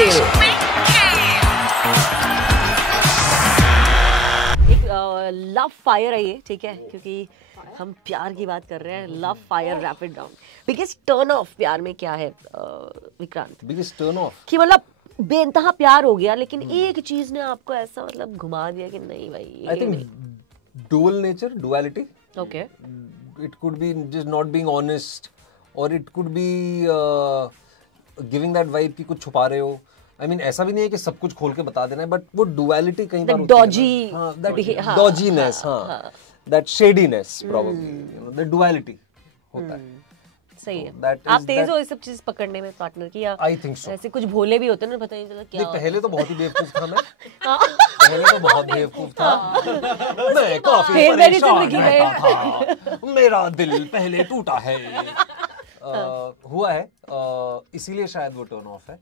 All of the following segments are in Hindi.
एक लव फायर है ये, ठीक है, क्योंकि हम प्यार की बात कर रहे हैं. Love fire rapid down. Biggest turn of प्यार में क्या है विक्रांत? बिगेस्ट टर्न ऑफ कि मतलब बेइंतहा प्यार हो गया लेकिन एक चीज ने आपको ऐसा मतलब घुमा दिया कि नहीं भाई. I think dual nature, duality. Okay. It could be just not being honest, or it could be giving that vibe कि कुछ छुपा रहे हो. I mean ऐसा भी नहीं है कि सब कुछ खोल के बता देना है, but वो duality कहीं बार होती है ना. That dodginess, हाँ, that shadiness probably, you know, the duality होता है. सही है. आप तेज हो ये सब चीज पकड़ने में पार्टनर की, या I think so. ऐसे कुछ भोले भी होते हैं ना, पता नहीं चला क्या. पहले तो बहुत ही बेवकूफ था मैं. पहले तो बहुत बेवकूफ था. मैं काफी परेशान रहता था. मेरा दिल पहले टूटा है. हुआ है, इसीलिए शायद वो टर्न ऑफ है.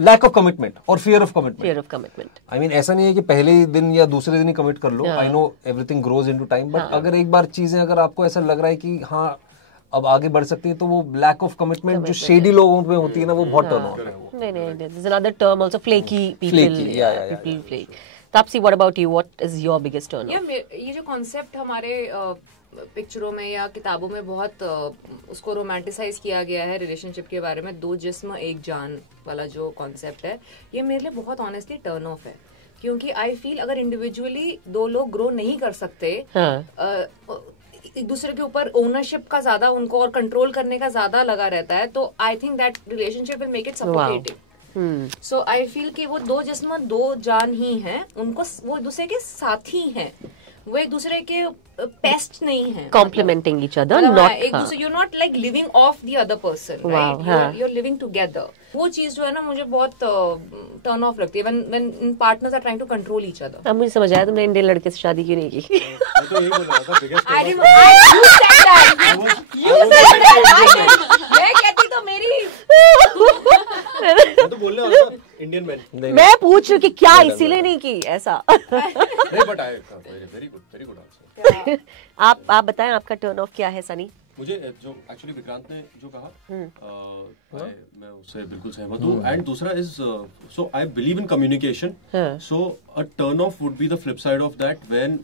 लैक ऑफ कमिटमेंट और fear of commitment. I mean ऐसा नहीं है कि पहले ही दिन या दूसरे दिन ही कमिट कर लो. I know everything grows into time, but अगर एक बार चीजें, अगर आपको ऐसा लग रहा है कि हाँ अब आगे बढ़ सकती है, तो वो लैक ऑफ कमिटमेंट जो शेडी लोगों में होती है ना, वो बहुत टर्न ऑफ है. नहीं, this is another term also, flaky people. People flake. Taapsee, what about you? What is your biggest turn off? ये जो कॉन्सेप्ट हमारे पिक्चरों में या किताबों में बहुत उसको रोमांटिसाइज किया गया है रिलेशनशिप के बारे में, दो जिस्म एक जान वाला जो कॉन्सेप्ट है, ये मेरे लिए बहुत ऑनेस्टली टर्न ऑफ है. क्योंकि आई फील अगर इंडिविजुअली दो लोग ग्रो नहीं कर सकते, एक दूसरे के ऊपर ओनरशिप का ज्यादा उनको और कंट्रोल करने का ज्यादा लगा रहता है, तो I think that relationship will make it suffocating. So I feel कि वो दो जिस्म दो जान ही हैं, उनको वो एक दूसरे के साथी हैं, वो एक दूसरे के पेस्ट नहीं है. कॉम्प्लीमेंटिंग ईच अदर, नॉट एक दूसरे, you not like living of the other person, right? You are living together. वो चीज जो है ना मुझे बहुत टर्न ऑफ लगती है when partners are trying to control each other. अब मुझे समझ आया तुमने इंडियन लड़के से शादी क्यों नहीं की. मैं तो यही बोल रहा था, बिगेस्ट मैं कहती तो मेरी तो बोलने वाला था इंडियन मैन. मैं पूछ रही कि क्या इसीलिए नहीं की ऐसा. नहीं, but I very good answer. आप बताएं आपका टर्न ऑफ क्या है सनी? मुझे जो एक्चुअली विक्रांत ने जो कहा, मैं उससे बिल्कुल सहमत हूँ. एंड दूसरा is, so I believe in communication. So a turn off would be the flip side of that, when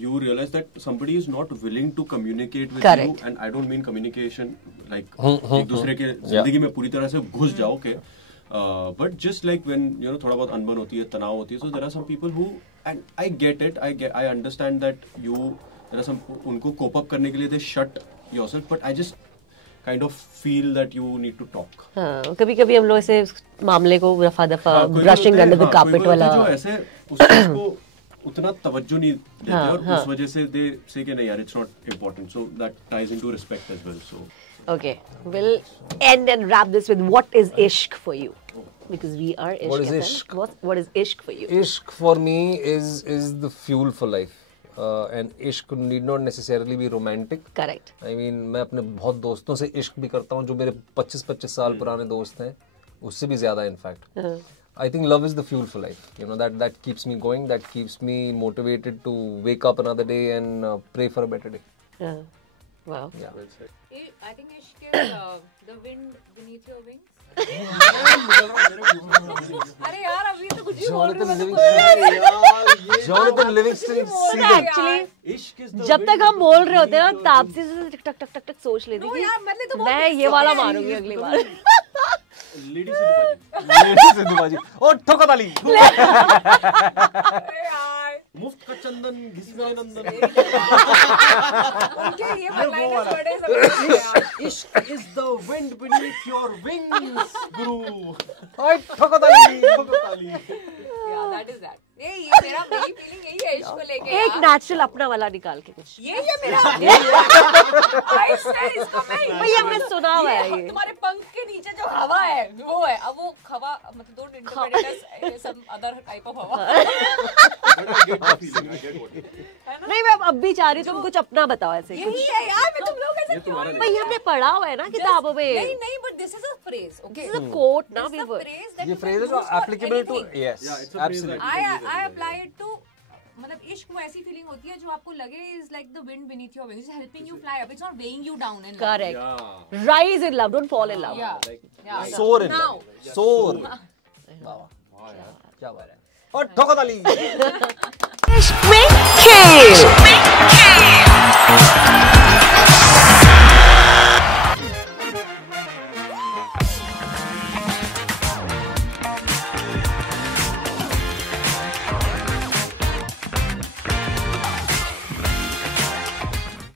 you realize that somebody is not willing to communicate with you, and I don't mean communication like एक दूसरे के जिंदगी में पूरी तरह से घुस जाओ के, but just like when you know थोड़ा बहुत अनबन होती है, तनाव होती है, so there are some people who, and I get it, I understand that there are some, उनको cope up करने के लिए they shut yourself, but I just kind of feel that you need to talk. कभी-कभी हम लोग ऐसे मामले को रफा-दफा brushing under the carpet वाला, जो ऐसे उस चीज को उतना तवज्जो नहीं देते, और उस वजह से दे से कि नहीं यार it's not important, so that ties into respect as well. So okay, we'll end and wrap this with what is ishq for you, because we are ishq. What is ishq? What is ishq for you? Ishq for me is the fuel for life, and ishq need not necessarily be romantic. Correct. I mean मैं अपने बहुत दोस्तों से इश्क भी करता हूँ, जो मेरे 25-25 साल पुराने दोस्त हैं, उससे भी ज्यादा in fact. I think love is the fuel for life. You know, that keeps me going, that keeps me motivated to wake up another day and pray for a better day. Wow. Yeah. I think ishq is the wind beneath your wings. अरे यार अभी तो कुछ भी बोल रही हूँ. Jonathan Livingston. Actually, जब तक हम बोल रहे होते हैं ना, तापसी से टक टक टक टक सोच लेती थी मैं ये वाला मारूंगी अगली बार. लेडी सिद्धू बाजी और ठोका ताली. मुफ्त का चंदन घिसवे नंदन. उनके ये लाइनें बड़े जबरदस्त. इश्क is the wind beneath your wings गुरु. और ठोका ताली. Yeah, that is that. ये मेरी फीलिंग यही है इश्क को लेके. एक नेचुरल अपना वाला निकाल के कुछ. ये मेरा. I swear इसको मैं. भैया हमने सुना हुआ है ये. तुम्हारे पंख के नीचे जो हवा है वो है. अब वो हवा मतलब don't interpret it as some other type of हवा. नहीं मैं अब भी चाह रही हूँ तुम कुछ अपना बताओ ऐसे. यही है यार, मैं तुम लोग ऐसे क्यों. भैया हमने पढ़ा हुआ है ना किताबों में. नहीं but this is a phrase, okay? This is a quote ना we were. ये phrase है जो applicable to, yes, absolutely. I apply it to, मतलब इश्क वो ऐसी फीलिंग होती है जो आपको लगे is like the wind beneath your wings, helping you fly up. It's not weighing you down in life. Correct. Rise in love, don't fall in love. Yeah. Soar in love. Soar. वाह वाह, क्या बात है। और ठोको ताली। में खेल